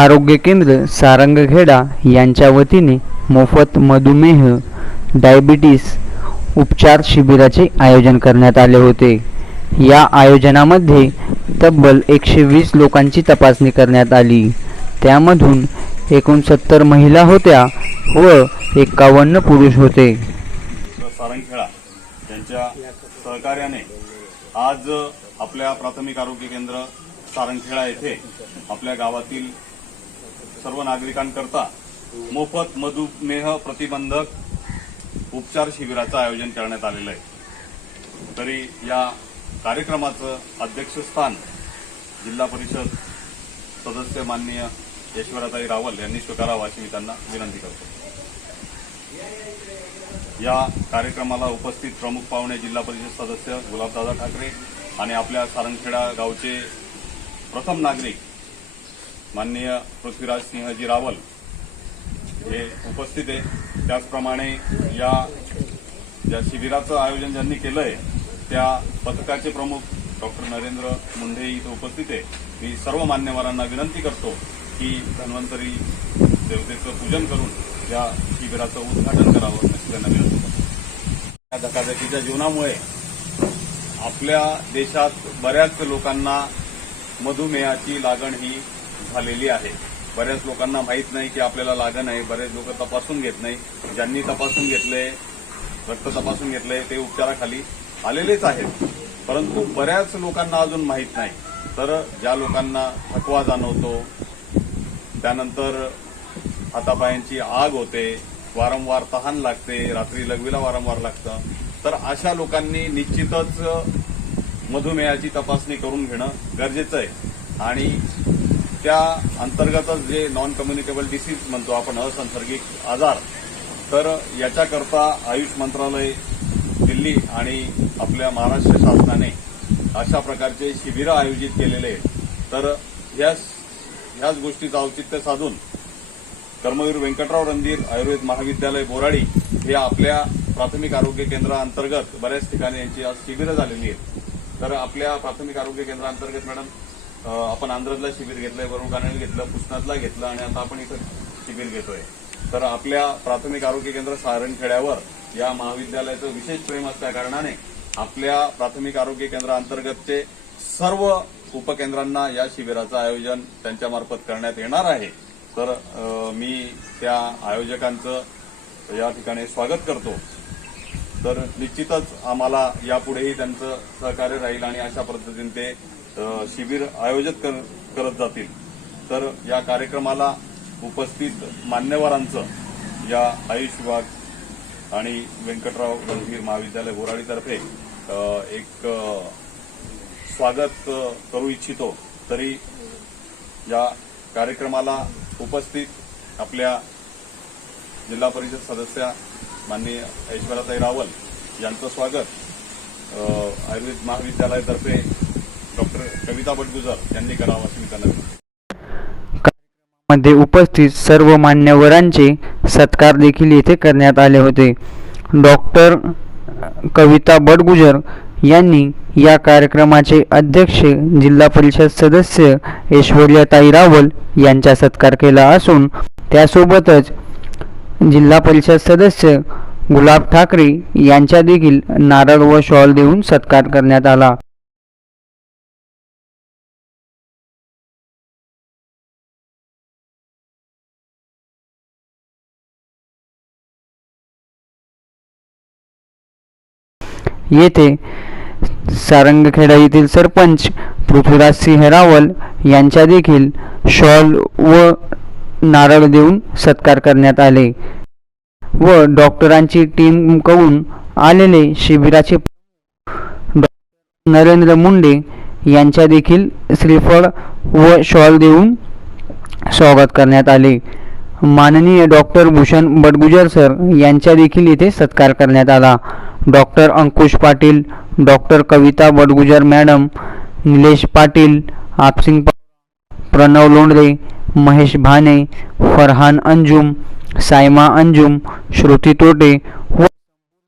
आरोग्य केंद्र सारंगखेडा यांच्या वतीने मोफत मधुमेह डायबिटीस उपचार शिबिराचे आयोजन करण्यात आले होते. या आयोजनामध्ये तब्बल एकशे वीस लोकांची तपासणी करण्यात आली. त्यामधून एकोणसत्तर महिला होत्या व एकावन्न पुरुष होते. सारंगखेडा यांच्या सहकार्याने आज आपल्या प्राथमिक आरोग्य केंद्र सारंगखेडा येथे आपल्या गावातील सर्व नागरिकांकरता मोफत मधुमेह प्रतिबंधक उपचार शिबिराचं आयोजन करण्यात आलेलं आहे. तरी या कार्यक्रमाचं अध्यक्षस्थान जिल्हा परिषद सदस्य माननीय यशवराताई रावल यांनी स्वीकारावं अशी मी त्यांना विनंती करतो. या कार्यक्रमाला उपस्थित प्रमुख पाहुणे जिल्हा परिषद सदस्य गुलाबदादा ठाकरे आणि आपल्या सारंगखेडा गावचे प्रथम नागरिक माननीय पृथ्वीराज सिंहजी रावल हे उपस्थित आहे त्याचप्रमाणे या ज्या शिबिराचं आयोजन ज्यांनी केलंय त्या पथकाचे प्रमुख डॉक्टर नरेंद्र मुंढे इथं उपस्थित आहे मी सर्व मान्यवरांना विनंती करतो की धन्वंतरी देवतेचं पूजन करून या शिबिराचं उद्घाटन करावं अशी त्यांना विनंती करतो. या धकाधकीच्या जीवनामुळे आपल्या देशात बऱ्याच लोकांना मधुमेहाची लागण ही झालेली आहे. बऱ्याच लोकांना माहीत नाही की आपल्याला लागण आहे. बरेच लोक तपासून घेत नाही. ज्यांनी तपासून घेतले रक्त तपासून घेतले ते उपचाराखाली आलेलेच आहेत. परंतु बऱ्याच लोकांना अजून माहीत नाही. तर ज्या लोकांना थकवा जाणवतो त्यानंतर हातापायांची आग होते वारंवार तहान लागते रात्री लघवीला वारंवार लागतं. तर अशा लोकांनी निश्चितच मधुमेहाची तपासणी करून घेणं गरजेचं आहे. आणि त्या अंतर्गतच जे नॉन कम्युनिकेबल डिसीज म्हणतो आपण असंसर्गिक आजार तर याच्याकरता आयुष मंत्रालय दिल्ली आणि आपल्या महाराष्ट्र शासनाने अशा प्रकारचे शिबिरं आयोजित केलेले आहेत. तर ह्याच ह्याच गोष्टीचं औचित्य साधून कर्मवीर व्यंकटराव रणधीर आयुर्वेद महाविद्यालय बोराडी हे आपल्या प्राथमिक आरोग्य केंद्राअंतर्गत बऱ्याच ठिकाणी यांची आज शिबिरं झालेली आहेत. तर आपल्या प्राथमिक आरोग्य केंद्राअंतर्गत मॅडम आपण आंध्रजला शिबिर घेतलंय वरुण कानडला घेतलं पुसनातला घेतलं आणि आता आपण इथं शिबिर घेतोय. तर आपल्या प्राथमिक आरोग्य केंद्र सारणखेड्यावर या महाविद्यालयाचं विशेष प्रेम असल्या कारणाने आपल्या प्राथमिक आरोग्य केंद्राअंतर्गतचे सर्व उपकेंद्रांना या शिबिराचं आयोजन त्यांच्यामार्फत करण्यात येणार आहे. तर मी त्या आयोजकांचं या ठिकाणी स्वागत करतो. तर निश्चितच आम्हाला यापुढेही त्यांचं सहकार्य राहील आणि अशा पद्धतीने ते शिबिर आयोजित कर- करत जातील. तर या कार्यक्रमाला उपस्थित मान्यवरांचं या आयुष विभाग आणि व्यंकटराव गंभीर महाविद्यालय बोराडीतर्फे एक स्वागत करू इच्छितो. तरी या कार्यक्रमाला उपस्थित आपल्या जिल्हा परिषद सदस्या माननीय ऐश्वर्याताई रावल यांचं स्वागत आयुर्वेद महाविद्यालयातर्फे डॉक्टर कविता बटगुजर यांनी करावं असं मी त्यांना मध्ये उपस्थित सर्व मान्यवरांचे सत्कार देखील येथे करण्यात आले होते. डॉक्टर कविता बडगुजर यांनी या कार्यक्रमाचे अध्यक्ष जिल्हा परिषद सदस्य ऐश्वर्याताई रावल यांचा सत्कार केला असून त्यासोबतच जिल्हा परिषद सदस्य गुलाब ठाकरे यांचा देखील नारळ व शॉल देऊन सत्कार करण्यात आला. येथे सारंगखेडा येथील सरपंच पृथ्वीराज सिंह रावल यांचा देखील शॉल व नारळ देऊन सत्कार करण्यात आले व डॉक्टरांची टीमकडून आलेले शिबिराचे नरेंद्र मुंडे यांच्या देखील श्रीफळ व शॉल देऊन स्वागत करण्यात आले. माननीय डॉक्टर भूषण बडगुजर सर यांचा देखील येथे सत्कार करण्यात आला. Doctor Ankush Patil doctor Kavita Badgujar madam Nilesh Patil Apsing Pranav Londhare Mahesh Bhane Farhan Anjum Saima Anjum Shruti Tote व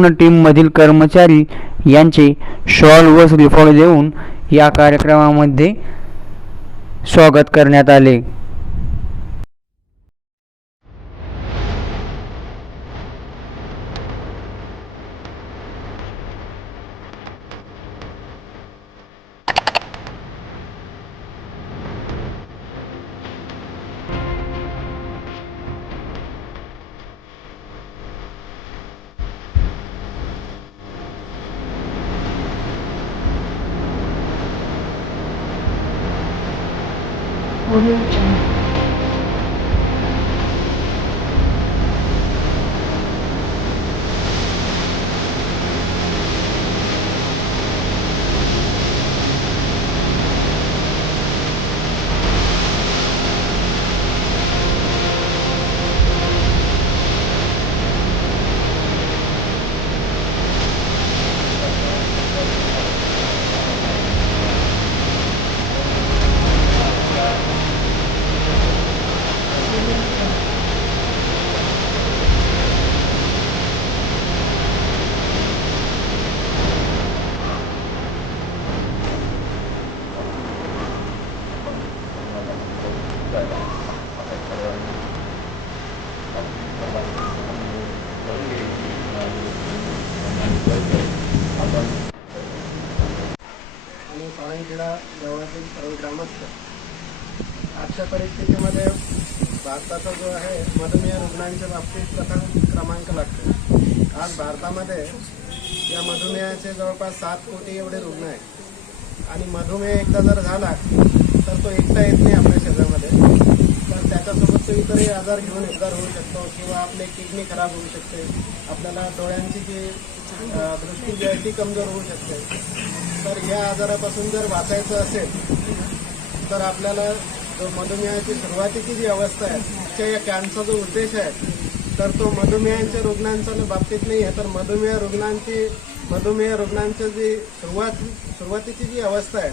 पूर्ण टीममधील कर्मचारी यांचे शॉल व श्रीफळ देऊन या कार्यक्रमामध्ये स्वागत करण्यात आले. आणि गावातील ग्रामस्थ. आजच्या परिस्थितीमध्ये भारताचा जो आहे मधुमेह रुग्णांच्या बाबतीत प्रथम क्रमांक लागतो. आज भारतामध्ये या मधुमेहाचे जवळपास सात कोटी एवढे रुग्ण आहेत. आणि मधुमेह एकदा जर झाला तर तो एकटा येत नाही आपल्या शरीरामध्ये. तर त्याच्यासोबत तो इतरही आजार घेऊन आजार होऊ शकतो किंवा आपले किडनी खराब होऊ शकते. आपल्याला डोळ्यांची जी दृष्टी जी आहे ती कमजोर होऊ शकते. तर या आजारापासून जर वाचायचं असेल तर आपल्याला जो मधुमेहाची सुरुवातीची जी अवस्था आहे त्या या कॅन्सरचा जो उद्देश आहे तर तो मधुमेहाच्या रुग्णांच्या बाबतीत नाही आहे तर मधुमेह रुग्णांची मधुमेह रुग्णांची जी सुरुवात सुरुवातीची जी अवस्था आहे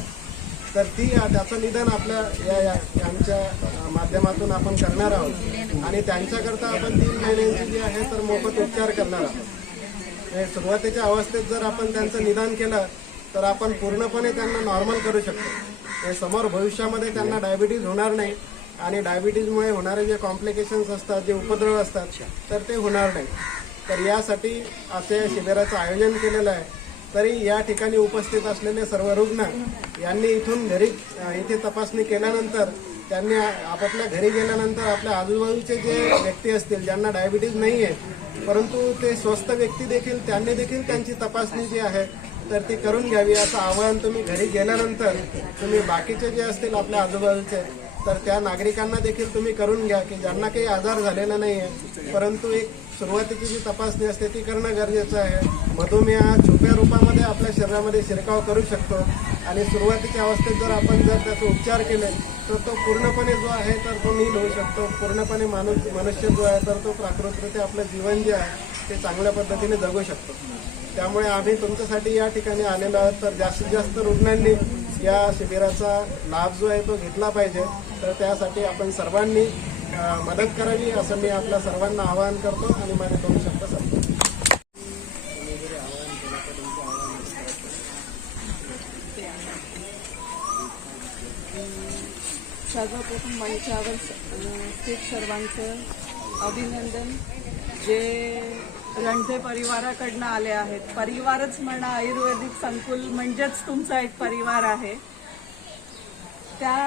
तर ती त्याचं निदान आपल्या या या आमच्या माध्यमातून आपण करणार आहोत. आणि त्यांच्याकरता आपण तीन महिन्यांची जी आहे तर मोफत उपचार करणार आहोत. हे सुरुवातीच्या अवस्थेत जर आपण त्यांचं निदान केलं तर आपण पूर्णपणे त्यांना नॉर्मल करू शकतो. हे समोर भविष्यामध्ये त्यांना डायबिटीज होणार नाही. आणि डायबिटीजमुळे होणारे जे कॉम्प्लिकेशन्स असतात जे उपद्रव असतात तर ते होणार नाही. तर यासाठी असे शिबिराचं आयोजन केलेलं आहे. तरी या ठिकाणी उपस्थित असलेले सर्व रुग्ण यांनी इथून घरी इथे तपासणी केल्यानंतर त्यांनी आपापल्या घरी गेल्यानंतर आपल्या आजूबाजूचे जे व्यक्ती असतील ज्यांना डायबिटीज नाही आहे परंतु ते स्वस्थ व्यक्ती देखील त्यांनी देखील त्यांची तपासणी जी आहे तर ती करून घ्यावी असं आवाहन तुम्ही घरी गेल्यानंतर तुम्ही बाकीचे जे असतील आपल्या आजूबाजूचे तर त्या नागरिकांना देखील तुम्ही करून घ्या की ज्यांना काही आजार झालेला नाही आहे परंतु एक सुरुवातीची जी तपासणी असते ती करणं गरजेचं आहे. मधुमेह हा छुप्या रूपामध्ये आपल्या शरीरामध्ये शिरकाव करू शकतो. आणि सुरुवातीच्या अवस्थेत जर आपण जर त्याचे उपचार केले तर तो पूर्णपणे जो आहे तर तो नील होऊ शकतो. पूर्णपणे माणूस मनुष्य जो आहे तर तो प्राकृतरित्या आपलं जीवन जे आहे ते चांगल्या पद्धतीने जगू शकतो. त्यामुळे आम्ही तुमच्यासाठी या ठिकाणी आलेलो आहोत तर जास्तीत जास्त रुग्णांनी या शिबिराचा लाभ जो आहे तो घेतला पाहिजे. तर त्यासाठी आपण सर्वांनी मदत करावी असं मी आपल्या सर्वांना आवाहन करतो आणि माझे दोन शब्द सांगतो सर्वप्रथम मंचावर खूप सर्वांचं अभिनंदन. जे रणधे परिवाराकडनं आले आहेत. परिवारच म्हणा आयुर्वेदिक संकुल म्हणजेच तुमचा एक परिवार आहे. त्या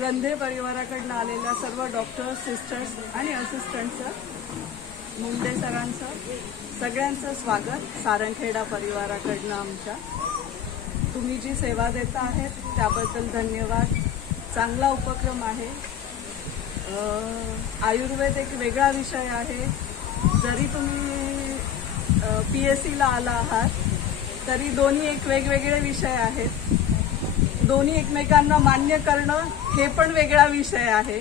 रंधे परिवाराकडनं आलेल्या सर्व डॉक्टर्स सिस्टर्स आणि असिस्टंटचं मुंडे सरांचं सगळ्यांचं स्वागत सारंगखेडा परिवाराकडनं आमच्या. तुम्ही जी सेवा देता आहेत त्याबद्दल धन्यवाद. चांगला उपक्रम आहे. आयुर्वेद एक वेगळा विषय आहे. जरी तुम्ही पी एस सीला आला आहात तरी दोन्ही एक वेगवेगळे विषय आहेत. दोन्ही एकमेकांना मान्य करणं हे पण वेगळा विषय आहे.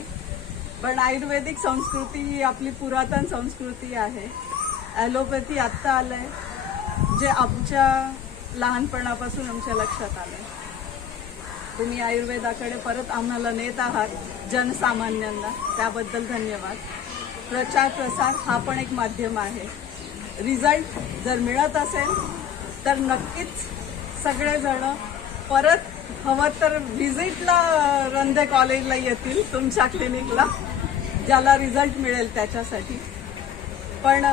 पण आयुर्वेदिक संस्कृती ही आपली पुरातन संस्कृती आहे. ॲलोपॅथी आत्ता आलंय जे आमच्या लहानपणापासून आमच्या लक्षात आलंय. तुम्ही आयुर्वेदाकडे परत आम्हाला नेत आहात जनसामान्यांना. त्याबद्दल धन्यवाद. प्रचार प्रसार हा पण एक माध्यम आहे. रिझल्ट जर मिळत असेल तर नक्कीच सगळेजण परत हवं तर व्हिजिटला रंधे कॉलेजला येतील तुमच्या क्लिनिकला ज्याला रिझल्ट मिळेल त्याच्यासाठी. पण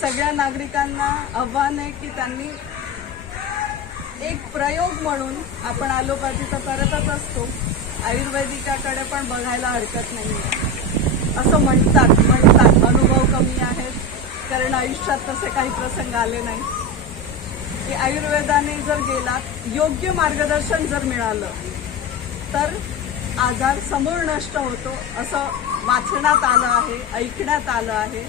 सगळ्या नागरिकांना आव्हान आहे की त्यांनी एक प्रयोग म्हणून आपण ॲलोपॅथी तर करतच असतो. आयुर्वेदिकाकडे पण बघायला हरकत नाही असं म्हणतात. म्हणजे कमी आहेत. कारण आयुष्यात तसे काही प्रसंग आले नाही की आयुर्वेदाने जर गेलात योग्य मार्गदर्शन जर मिळालं तर आजार समूळ नष्ट होतो असं वाचण्यात आलं आहे ऐकण्यात आलं आहे.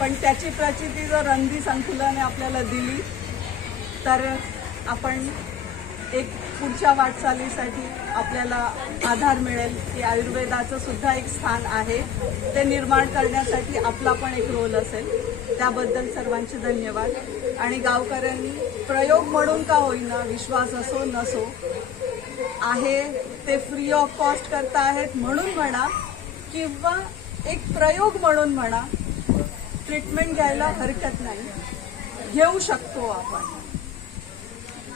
पण त्याची प्रचिती जर रंगी संकुलाने आपल्याला दिली तर आपण एक पुढच्या वाटचालीसाठी आपल्याला आधार मिळेल. की आयुर्वेदाचं सुद्धा एक स्थान आहे. ते निर्माण करण्यासाठी आपला पण एक रोल असेल. त्याबद्दल सर्वांचे धन्यवाद. आणि गावकऱ्यांनी प्रयोग म्हणून का होईना विश्वास असो नसो आहे ते फ्री ऑफ कॉस्ट करता आहेत म्हणून म्हणा किंवा एक प्रयोग म्हणून म्हणा ट्रीटमेंट घ्यायला हरकत नाही. घेऊ शकतो आपण.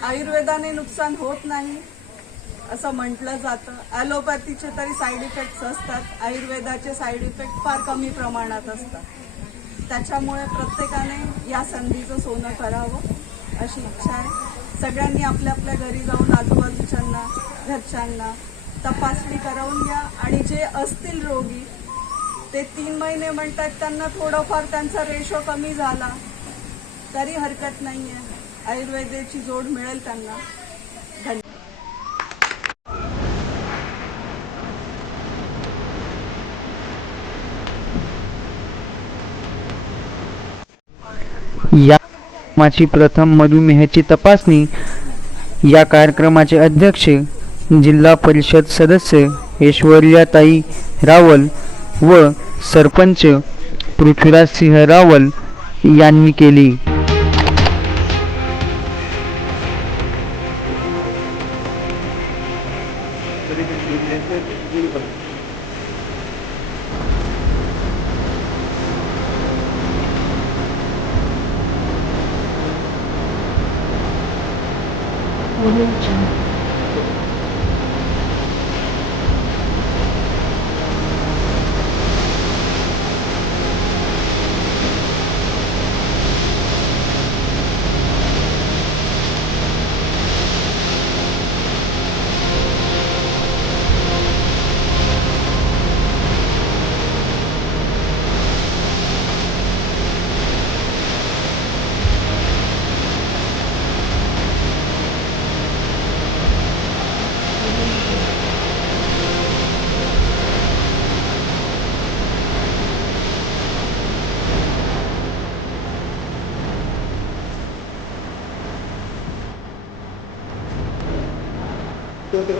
आयुर्वेदाने नुकसान होत नाही असं म्हटलं जातं. ॲलोपॅथीचे तरी साईड इफेक्ट्स असतात. आयुर्वेदाचे साईड इफेक्ट फार कमी प्रमाणात असतात. त्याच्यामुळे प्रत्येकाने या संधीचं सोनं करावं अशी इच्छा आहे. सगळ्यांनी आपल्या आपल्या घरी जाऊन आजूबाजूच्यांना घरच्यांना तपासणी करून घ्या. आणि जे असतील रोगी ते तीन महिने म्हणतात त्यांना थोडंफार त्यांचा रेशो कमी झाला तरी हरकत नाही आहे आयुर्वेदाची जोड मिळेल त्यांना. या कार्यक्रमाची प्रथम मधुमेहाची तपासणी या कार्यक्रमाचे अध्यक्ष जिल्हा परिषद सदस्य ऐश्वर्याताई रावल व सरपंच पृथ्वीराज सिंह रावल यांनी केली. Religion どうぞ。